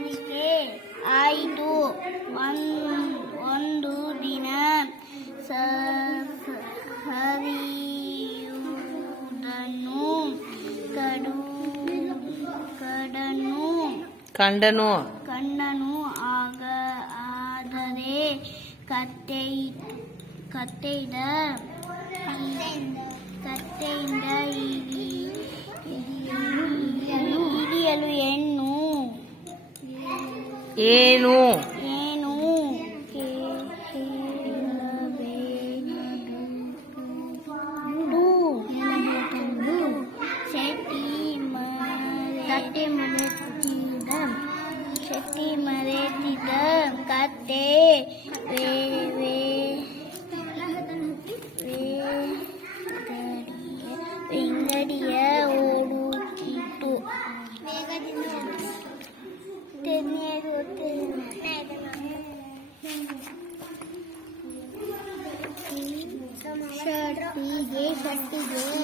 ಸಾರಿಕೆ ಆಯಿತು. ಒಂದು ದಿನ ಹರಿಯುವುದನ್ನು ಕಂಡನು. ಆದರೆ ಕತ್ತೆಯಿಂದ ಹಿಡಿಯಲು ಏನು ಶೆಟ್ಟಿ ಮರೆತಿದ್ದ ಕತ್ತೆ ವೆಂಗಡಿಯ ಓಡುತ್ತಿತ್ತು. ಶೆಟ್ಟಿಗೆ